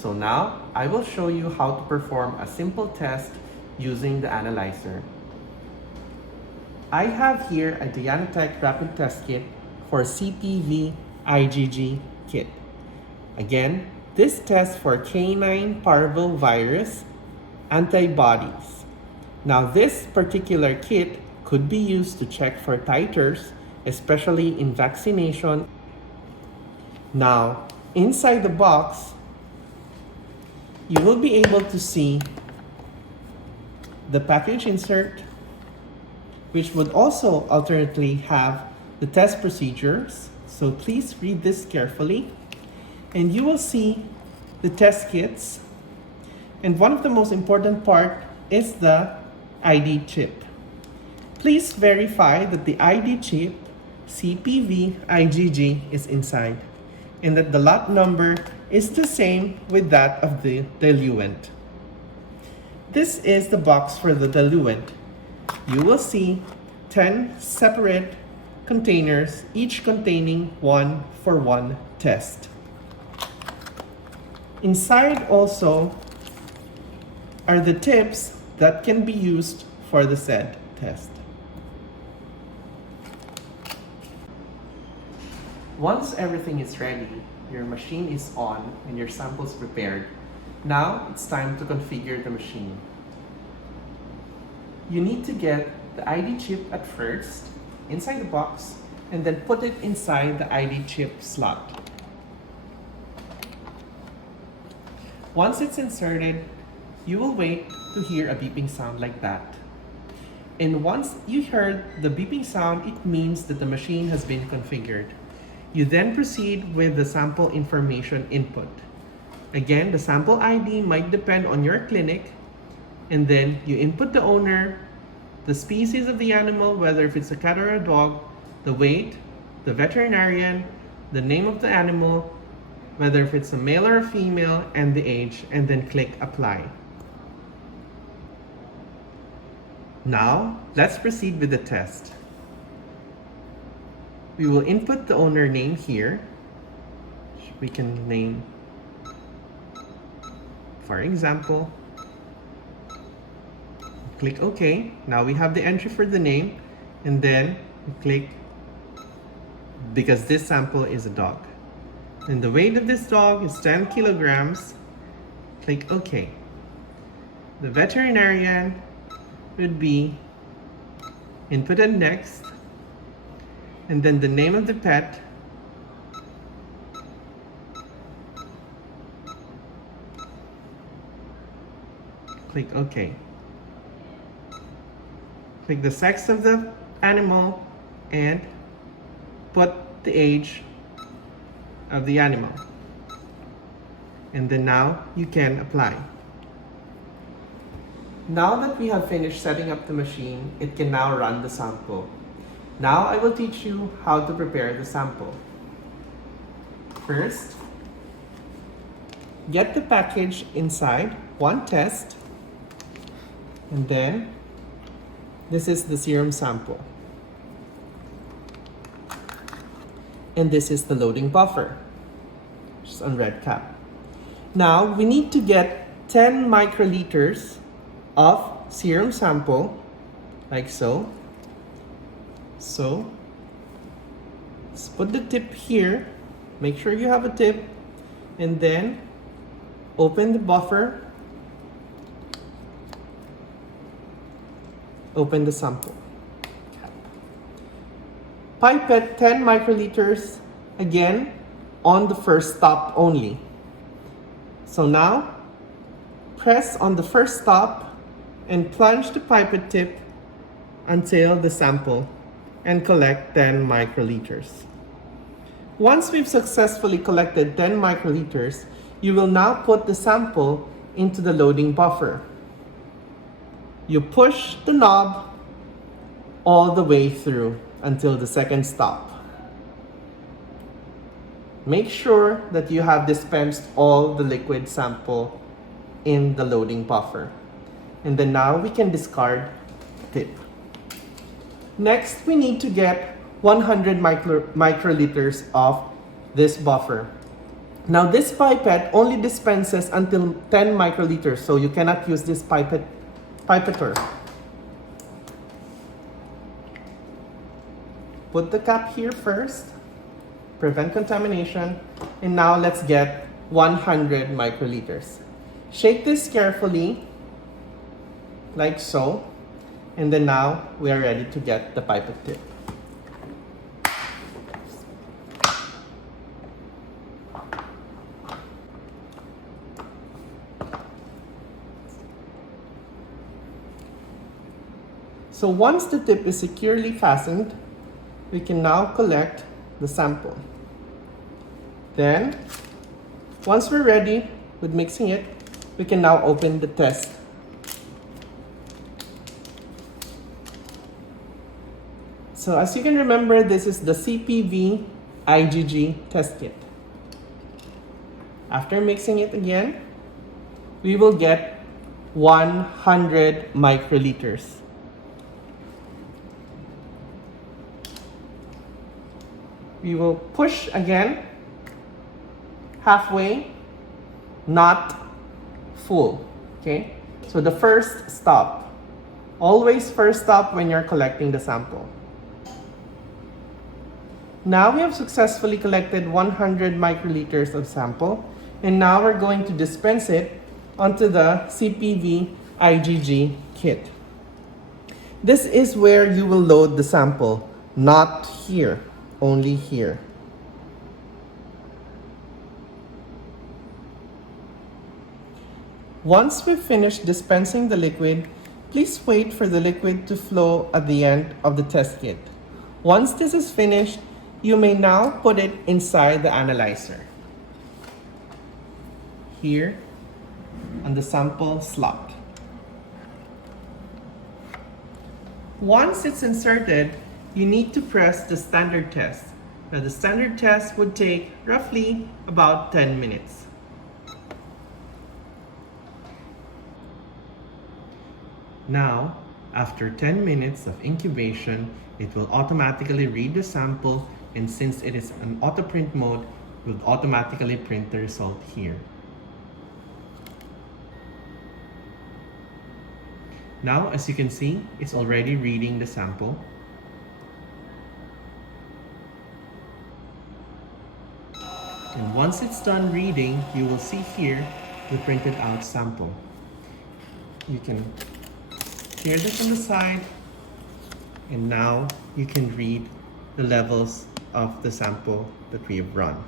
So now I will show you how to perform a simple test using the analyzer. I have here a Dianotech rapid test kit for CPV IgG kit. Again, this tests for Canine Parvovirus antibodies. Now this particular kit could be used to check for titers, especially in vaccination. Now, inside the box, you will be able to see the package insert, which would also alternately have the test procedures. So please read this carefully. And you will see the test kits. And one of the most important part is the ID chip. Please verify that the ID chip CPV IgG is inside and that the lot number is the same with that of the diluent. This is the box for the diluent. You will see 10 separate containers, each containing 1 for 1 test. Inside also are the tips that can be used for the said test. Once everything is ready, your machine is on and your sample is prepared, now it's time to configure the machine. You need to get the ID chip at first, inside the box, and then put it inside the ID chip slot. Once it's inserted, you will wait to hear a beeping sound like that. And once you heard the beeping sound, it means that the machine has been configured. You then proceed with the sample information input. Again, the sample ID might depend on your clinic, and then you input the owner, the species of the animal, whether if it's a cat or a dog, the weight, the veterinarian, the name of the animal, whether if it's a male or a female, and the age, and then click apply. Now, let's proceed with the test. We will input the owner name here. We can name, for example, click OK. Now we have the entry for the name, and then we click, because this sample is a dog. And the weight of this dog is 10 kilograms. Click OK. The veterinarian would be inputted next, and then the name of the pet, click OK. Click the sex of the animal and put the age of the animal. And then now you can apply. Now that we have finished setting up the machine, it can now run the sample. Now I will teach you how to prepare the sample. First, get the package inside, one test, and then this is the serum sample. And this is the loading buffer, which is on red cap. Now we need to get 10 microliters of serum sample, like so. So let's put the tip here, make sure you have a tip, and then open the buffer, open the sample. Pipette 10 microliters, again, on the first stop only. So now, press on the first stop and plunge the pipette tip until the sample and collect 10 microliters. Once we've successfully collected 10 microliters, you will now put the sample into the loading buffer. You push the knob all the way through until the second stop. Make sure that you have dispensed all the liquid sample in the loading buffer. And then now we can discard tip. Next, we need to get 100 microliters of this buffer. Now this pipette only dispenses until 10 microliters, so you cannot use this pipetter. Put the cap here first, prevent contamination, and now let's get 100 microliters. Shake this carefully, like so, and then now we are ready to get the pipette tip. So once the tip is securely fastened, we can now collect the sample. Then, once we're ready with mixing it, we can now open the test. So as you can remember, this is the CPV IgG test kit. After mixing it again, we will get 100 microliters. We will push again, halfway, not full, okay? So the first stop. Always first stop when you're collecting the sample. Now we have successfully collected 100 microliters of sample, and now we're going to dispense it onto the CPV IgG kit. This is where you will load the sample, not here. Only here. Once we've finished dispensing the liquid, please wait for the liquid to flow at the end of the test kit. Once this is finished, you may now put it inside the analyzer. Here on the sample slot. Once it's inserted, you need to press the standard test. Now the standard test would take roughly about 10 minutes. Now, after 10 minutes of incubation, it will automatically read the sample, and since it is an auto print mode, it will automatically print the result here. Now, as you can see, it's already reading the sample. And once it's done reading, you will see here the printed out sample. You can clear this on the side, and now you can read the levels of the sample that we have run.